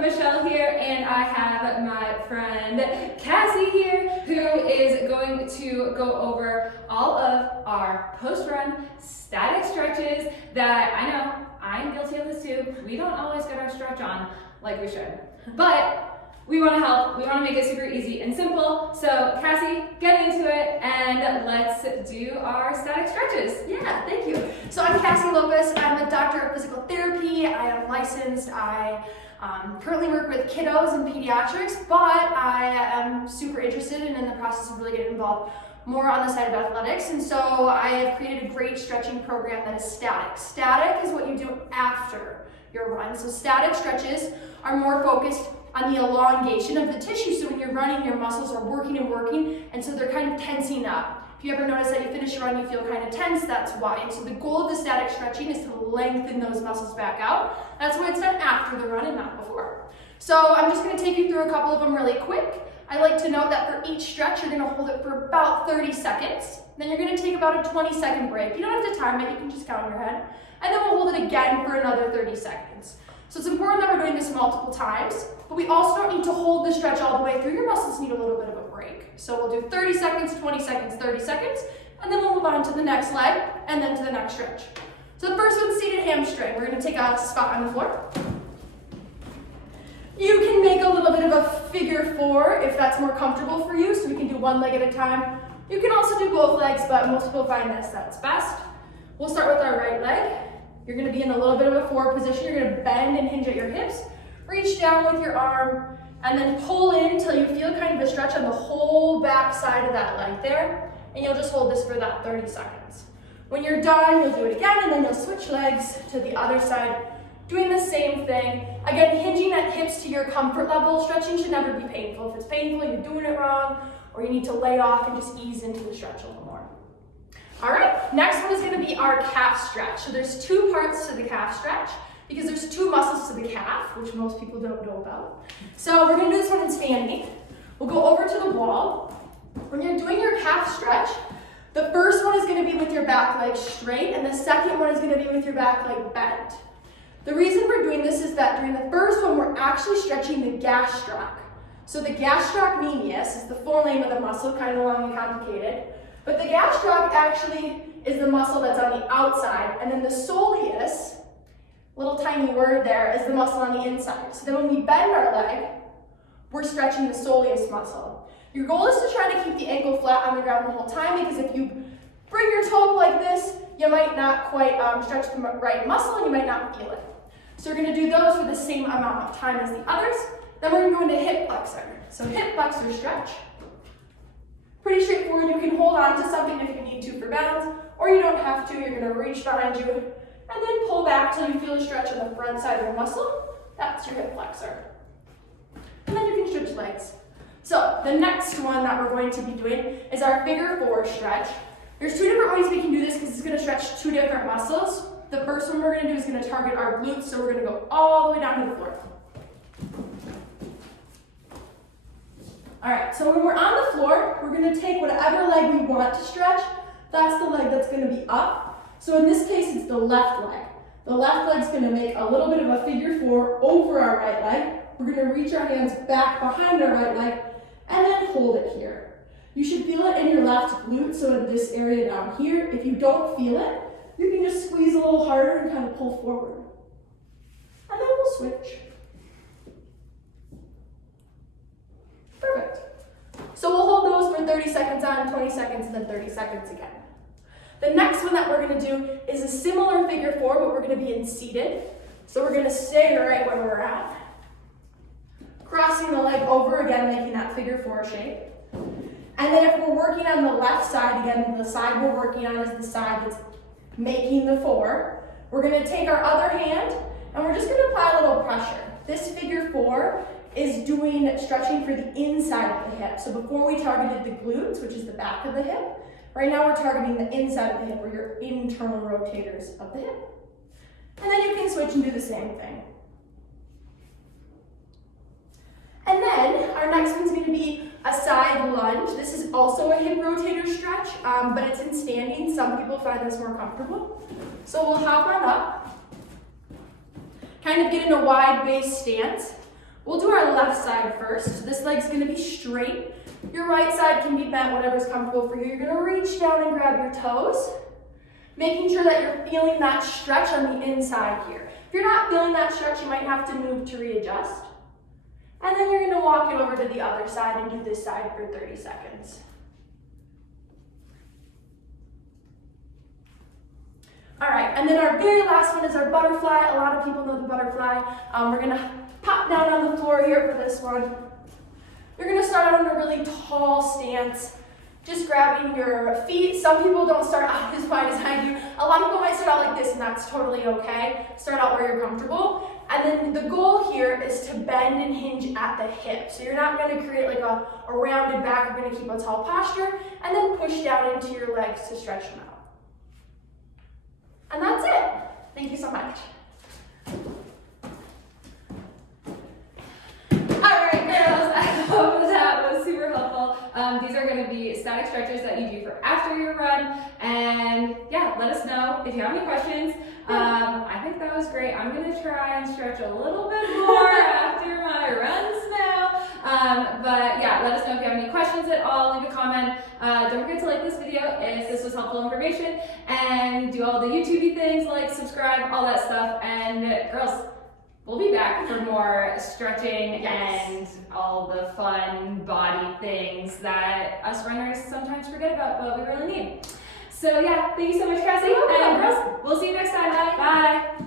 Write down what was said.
Michelle here, and I have my friend Cassie here, who is going to go over all of our post-run static stretches that I know I'm guilty of this too. We don't always get our stretch on like we should, but we want to help. We want to make it super easy and simple. So Cassie, get into it and let's do our static stretches. Yeah, thank you. So I'm Cassie Lopez. I'm a doctor of physical therapy. I am licensed. I currently work with kiddos in pediatrics, but I am super interested and in the process of really getting involved more on the side of athletics. And so I have created a great stretching program that is static. Static is what you do after your run. So static stretches are more focused on the elongation of the tissue. So when you're running, your muscles are working and working, and so they're kind of tensing up. If you ever notice that you finish your run, you feel kind of tense, that's why. And so the goal of the static stretching is to lengthen those muscles back out. That's why it's done after the run and not before. So I'm just gonna take you through a couple of them really quick. I like to note that for each stretch, you're gonna hold it for about 30 seconds. Then you're gonna take about a 20-second break. You don't have to time it, you can just count in your head. And then we'll hold it again for another 30 seconds. So it's important that we're doing this multiple times, but we also don't need to hold the stretch all the way through. Your muscles need a little bit of a break. So we'll do 30 seconds, 20 seconds, 30 seconds, and then we'll move on to the next leg and then to the next stretch. So the first one's seated hamstring. We're gonna take a spot on the floor. You can make a little bit of a figure four if that's more comfortable for you, so we can do one leg at a time. You can also do both legs, but most people find that's best. We'll start with our right leg. You're gonna be in a little bit of a forward position. You're gonna bend and hinge at your hips. Reach down with your arm and then pull in until you feel kind of a stretch on the whole back side of that leg there. And you'll just hold this for that 30 seconds. When you're done, you'll do it again and then you'll switch legs to the other side, doing the same thing. Again, hinging at hips to your comfort level. Stretching should never be painful. If it's painful, you're doing it wrong, or you need to lay off and just ease into the stretch a little more. All right, next one is gonna be our calf stretch. So there's two parts to the calf stretch because there's two muscles to the calf, which most people don't know about. So we're gonna do this one in standing. We'll go over to the wall. When you're doing your calf stretch, the first one is gonna be with your back leg straight, and the second one is gonna be with your back leg bent. The reason we're doing this is that during the first one, we're actually stretching the gastroc. So the gastrocnemius is the full name of the muscle, kind of long and complicated. But the gastroc actually is the muscle that's on the outside, and then the soleus, little tiny word there, is the muscle on the inside. So then when we bend our leg, we're stretching the soleus muscle. Your goal is to try to keep the ankle flat on the ground the whole time, because if you bring your toe up like this, you might not quite stretch the right muscle and you might not feel it. So we're gonna do those for the same amount of time as the others. Then we're gonna go into hip flexor. So hip flexor stretch. Pretty straightforward. You can hold on to something if you need to for balance, or you don't have to. You're gonna reach behind you and then pull back till you feel a stretch on the front side of your muscle. That's your hip flexor. And then you can switch legs. So the next one that we're going to be doing is our figure four stretch. There's two different ways we can do this because it's gonna stretch two different muscles. The first one we're gonna do is gonna target our glutes, so we're gonna go all the way down to the floor. All right, so when we're on the floor, we're gonna take whatever leg we want to stretch. That's the leg that's gonna be up. So in this case, it's the left leg. The left leg's gonna make a little bit of a figure four over our right leg. We're gonna reach our hands back behind our right leg and then hold it here. You should feel it in your left glute, so in this area down here. If you don't feel it, you can just squeeze a little harder and kind of pull forward. And then we'll switch. Perfect. So we'll hold those for 30 seconds on, 20 seconds, and then 30 seconds again. The next one that we're gonna do is a similar figure four, but we're gonna be in seated. So we're gonna stay right where we're at. Crossing the leg over, again, making that figure four shape. And then if we're working on the left side, again, the side we're working on is the side that's making the four. We're gonna take our other hand, and we're just gonna apply a little pressure. This figure four is doing stretching for the inside of the hip. So before we targeted the glutes, which is the back of the hip, right now we're targeting the inside of the hip, or your internal rotators of the hip. And then you can switch and do the same thing. And then our next one's gonna be a side lunge. This is also a hip rotator stretch, but it's in standing. Some people find this more comfortable. So we'll hop on up, kind of get in a wide base stance. We'll do our left side first. This leg's gonna be straight. Your right side can be bent, whatever's comfortable for you. You're gonna reach down and grab your toes, making sure that you're feeling that stretch on the inside here. If you're not feeling that stretch, you might have to move to readjust. And then you're gonna walk it over to the other side and do this side for 30 seconds. All right, and then our very last one is our butterfly. A lot of people know the butterfly. We're gonna pop down on the floor here for this one. You're gonna start out in a really tall stance, just grabbing your feet. Some people don't start out as wide as I do. A lot of people might start out like this, and that's totally okay. Start out where you're comfortable. And then the goal here is to bend and hinge at the hip. So you're not gonna create like a rounded back, you're gonna keep a tall posture, and then push down into your legs to stretch them out. And that's it. Thank you so much. Alright girls, I hope that was super helpful. These are going to be static stretches that you do for after your run, and yeah, let us know if you have any questions. I think that was great. I'm going to try and stretch a little bit more after my runs now, but yeah, let us know if you have any questions at all. Leave a comment. Don't forget to like this video if this was helpful information, and do all the YouTubey things like subscribe, all that stuff. And girls, we'll be back for more stretching and all the fun body things that us runners sometimes forget about, but we really need. So yeah, thank you so much, Cassie. And girls, we'll see you next time. Bye.